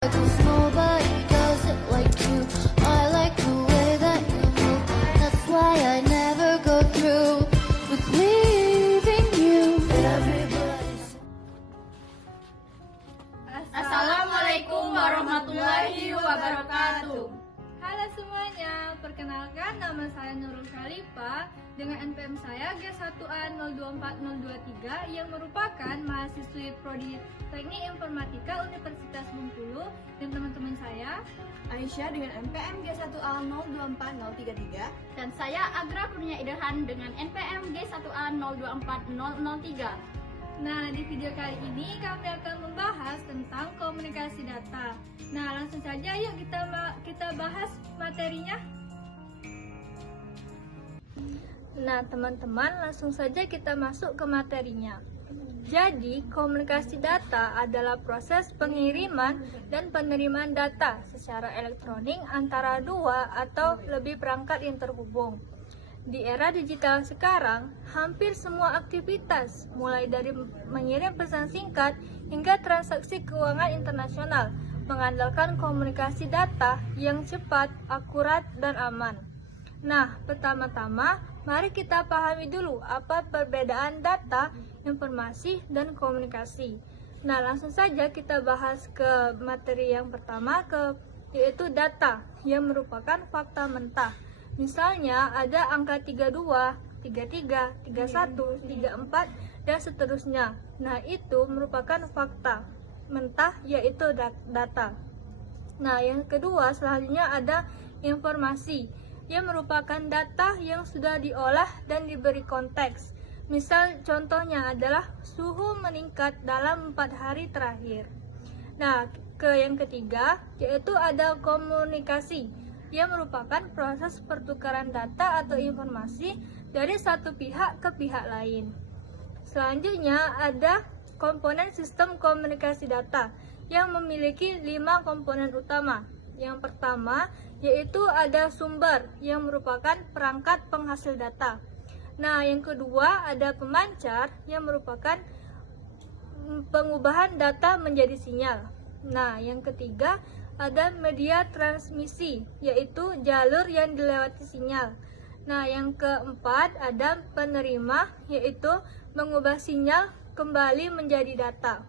'Cause nobody does it like you. I like the way that you move. That's why I never go through with leaving you. Everybody's Assalamualaikum warahmatullahi wabarakatuh. Halo semuanya, perkenalkan nama saya Nurul Khalifah dengan NPM saya G1A024023 yang merupakan mahasiswi Prodi Teknik Informatika Universitas Bengkulu, dan teman-teman saya Aisyah dengan NPM G1A024033. Dan saya Agra Kurnia Iderhan dengan NPM G1A024003. Nah, di video kali ini kami akan membahas tentang komunikasi data. Nah, langsung saja yuk kita bahas materinya. Nah, teman-teman, langsung saja kita masuk ke materinya. Jadi, komunikasi data adalah proses pengiriman dan penerimaan data secara elektronik antara dua atau lebih perangkat yang terhubung. Di era digital sekarang, hampir semua aktivitas, mulai dari mengirim pesan singkat hingga transaksi keuangan internasional, mengandalkan komunikasi data yang cepat, akurat, dan aman. Nah, pertama-tama, mari kita pahami dulu apa perbedaan data, informasi, dan komunikasi. Nah, langsung saja kita bahas ke materi yang pertama, yaitu data, yang merupakan fakta mentah. Misalnya ada angka 32, 33, 31, 34, dan seterusnya. Nah, itu merupakan fakta mentah, yaitu data. Nah, yang kedua selanjutnya ada informasi, yang merupakan data yang sudah diolah dan diberi konteks. Misal contohnya adalah suhu meningkat dalam 4 hari terakhir. Nah, yang ketiga yaitu ada komunikasi, yang merupakan proses pertukaran data atau informasi dari satu pihak ke pihak lain. Selanjutnya ada komponen sistem komunikasi data yang memiliki 5 komponen utama. Yang pertama yaitu ada sumber, yang merupakan perangkat penghasil data. Nah, yang kedua ada pemancar, yang merupakan pengubahan data menjadi sinyal. Nah, yang ketiga ada media transmisi, yaitu jalur yang dilewati sinyal. Nah, yang keempat ada penerima, yaitu mengubah sinyal kembali menjadi data.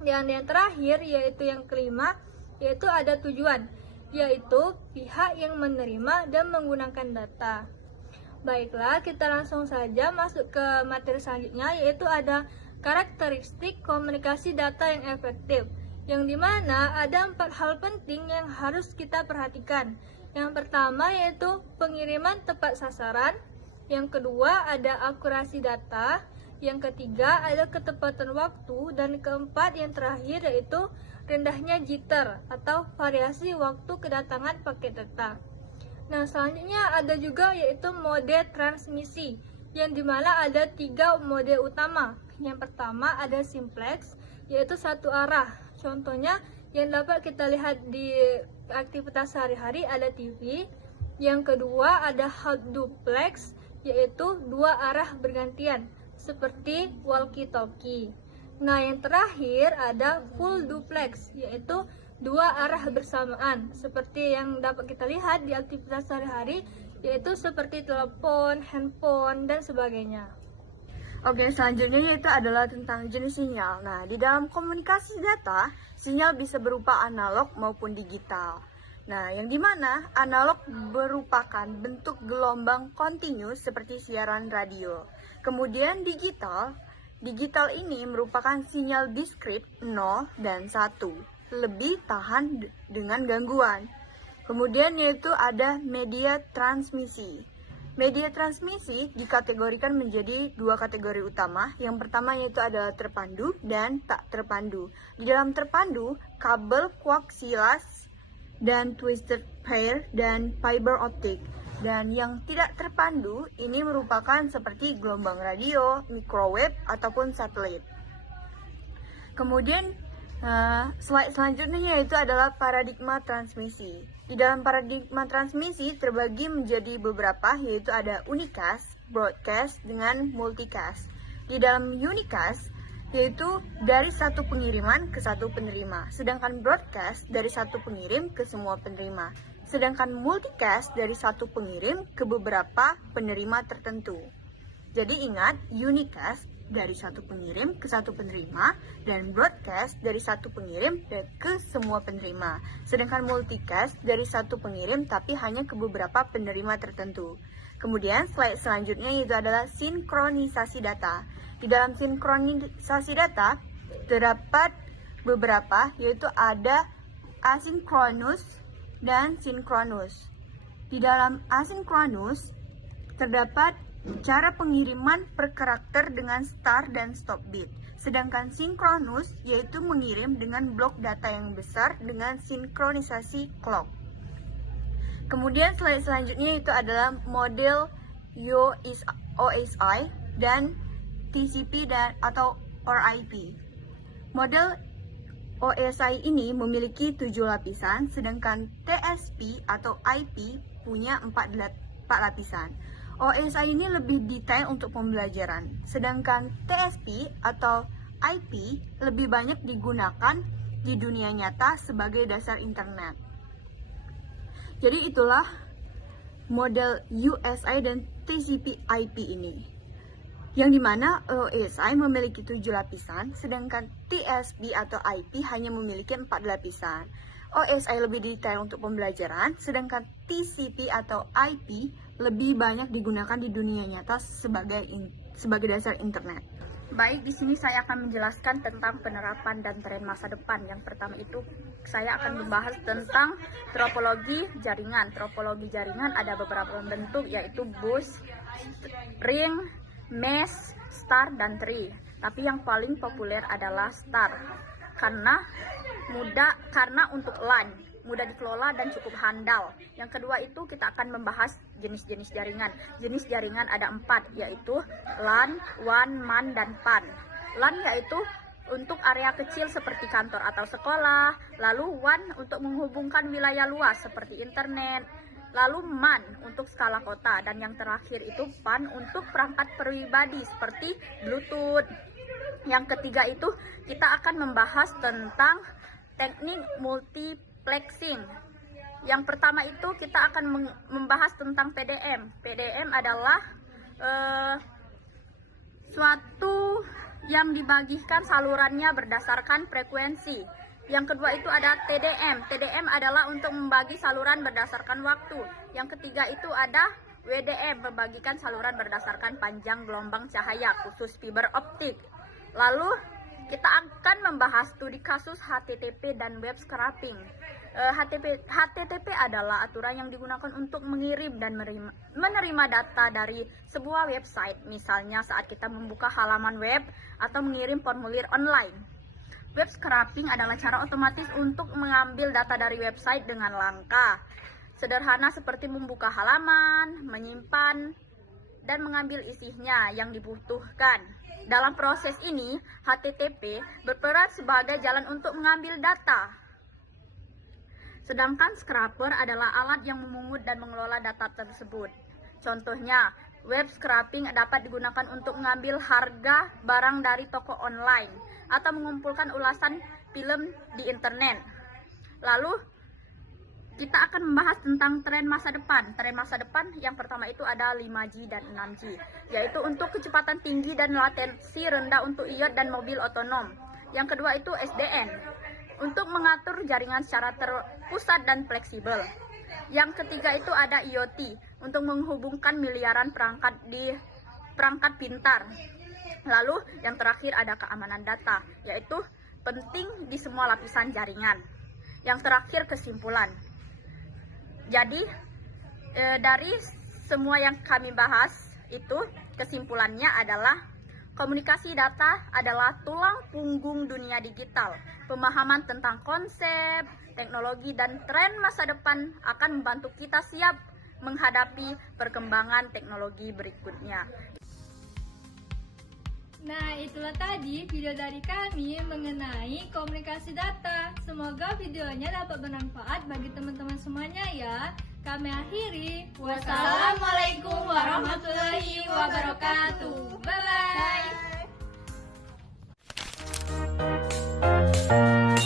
Yang terakhir yaitu yang kelima, yaitu ada tujuan, yaitu pihak yang menerima dan menggunakan data. Baiklah, kita langsung saja masuk ke materi selanjutnya, yaitu ada karakteristik komunikasi data yang efektif, yang dimana ada 4 hal penting yang harus kita perhatikan. Yang pertama yaitu pengiriman tepat sasaran, yang kedua ada akurasi data, yang ketiga ada ketepatan waktu, dan keempat yang terakhir yaitu rendahnya jitter atau variasi waktu kedatangan paket data. Nah, selanjutnya ada juga yaitu mode transmisi, yang dimana ada 3 mode utama. Yang pertama ada simplex, yaitu satu arah. Contohnya yang dapat kita lihat di aktivitas sehari-hari ada TV. Yang kedua ada half duplex, yaitu 2 arah bergantian seperti walkie-talkie. Nah, yang terakhir ada full duplex, yaitu 2 arah bersamaan seperti yang dapat kita lihat di aktivitas sehari-hari, yaitu seperti telepon, handphone, dan sebagainya. Oke, selanjutnya yaitu adalah tentang jenis sinyal. Nah, di dalam komunikasi data, sinyal bisa berupa analog maupun digital. Nah, yang dimana analog merupakan bentuk gelombang kontinu seperti siaran radio. Kemudian digital ini merupakan sinyal diskrit 0 dan 1, lebih tahan dengan gangguan. Kemudian yaitu ada media transmisi. Media transmisi dikategorikan menjadi 2 kategori utama. Yang pertama yaitu adalah terpandu dan tak terpandu. Di dalam terpandu, kabel koaksial dan twisted pair dan fiber optik. Dan yang tidak terpandu ini merupakan seperti gelombang radio, microwave, ataupun satelit. Kemudian slide selanjutnya yaitu adalah paradigma transmisi. Di dalam paradigma transmisi terbagi menjadi beberapa, yaitu ada unicast, broadcast, dengan multicast. Di dalam unicast, yaitu dari satu pengiriman ke satu penerima. Sedangkan broadcast dari satu pengirim ke semua penerima. Sedangkan multicast dari satu pengirim ke beberapa penerima tertentu. Jadi ingat, unicast dari satu pengirim ke satu penerima dan broadcast dari satu pengirim ke semua penerima. Sedangkan multicast dari satu pengirim tapi hanya ke beberapa penerima tertentu. Kemudian slide selanjutnya yaitu adalah sinkronisasi data. Di dalam sinkronisasi data terdapat beberapa, yaitu ada asinkronus dan sinkronus. Di dalam asinkronus terdapat cara pengiriman per karakter dengan start dan stop bit. Sedangkan sinkronus yaitu mengirim dengan blok data yang besar dengan sinkronisasi clock. Kemudian slide selanjutnya itu adalah model OSI dan TCP atau RIP. Model OSI ini memiliki 7 lapisan, sedangkan TSP atau IP punya 4 lapisan. OSI ini lebih detail untuk pembelajaran, sedangkan TSP atau IP lebih banyak digunakan di dunia nyata sebagai dasar internet. Jadi itulah model USI dan TCP IP ini, yang dimana OSI memiliki 7 lapisan, sedangkan TSP atau IP hanya memiliki 4 lapisan. OSI lebih detail untuk pembelajaran, sedangkan TCP atau IP lebih banyak digunakan di dunia nyata sebagai dasar internet. Baik, di sini saya akan menjelaskan tentang penerapan dan tren masa depan. Yang pertama itu saya akan membahas tentang topologi jaringan. Topologi jaringan ada beberapa bentuk, yaitu bus, ring, mesh, star, dan tree. Tapi yang paling populer adalah star karena untuk LAN, mudah dikelola dan cukup handal. Yang kedua itu kita akan membahas jenis-jenis jaringan. Jenis jaringan ada 4, yaitu LAN, WAN, MAN, dan PAN. LAN yaitu untuk area kecil seperti kantor atau sekolah, lalu WAN untuk menghubungkan wilayah luas seperti internet, lalu MAN untuk skala kota, dan yang terakhir itu PAN untuk perangkat pribadi seperti Bluetooth. Yang ketiga itu kita akan membahas tentang teknik multiplexing. Yang pertama itu kita akan membahas tentang PDM. PDM adalah suatu yang dibagikan salurannya berdasarkan frekuensi. Yang kedua itu ada TDM. TDM adalah untuk membagi saluran berdasarkan waktu. Yang ketiga itu ada WDM, membagikan saluran berdasarkan panjang gelombang cahaya khusus fiber optik. Lalu kita akan membahas studi kasus HTTP dan web scraping. HTTP adalah aturan yang digunakan untuk mengirim dan menerima data dari sebuah website, misalnya saat kita membuka halaman web atau mengirim formulir online. Web scraping adalah cara otomatis untuk mengambil data dari website dengan langkah sederhana seperti membuka halaman, menyimpan, dan mengambil isinya yang dibutuhkan. Dalam proses ini, HTTP berperan sebagai jalan untuk mengambil data. Sedangkan scraper adalah alat yang memungut dan mengelola data tersebut. Contohnya, web scraping dapat digunakan untuk mengambil harga barang dari toko online atau mengumpulkan ulasan film di internet. Lalu, kita akan membahas tentang tren masa depan. Tren masa depan yang pertama itu ada 5G dan 6G, yaitu untuk kecepatan tinggi dan latensi rendah untuk iOS dan mobil otonom. Yang kedua itu SDN, untuk mengatur jaringan secara terpusat dan fleksibel. Yang ketiga itu ada IoT, untuk menghubungkan miliaran perangkat pintar. Lalu yang terakhir ada keamanan data, yaitu penting di semua lapisan jaringan. Yang terakhir kesimpulan. Jadi dari semua yang kami bahas itu kesimpulannya adalah komunikasi data adalah tulang punggung dunia digital. Pemahaman tentang konsep, teknologi, dan tren masa depan akan membantu kita siap menghadapi perkembangan teknologi berikutnya. Nah, itulah tadi video dari kami mengenai komunikasi data. Semoga videonya dapat bermanfaat bagi teman-teman semuanya ya. Kami akhiri. Wassalamualaikum warahmatullahi wabarakatuh. Bye-bye. Thank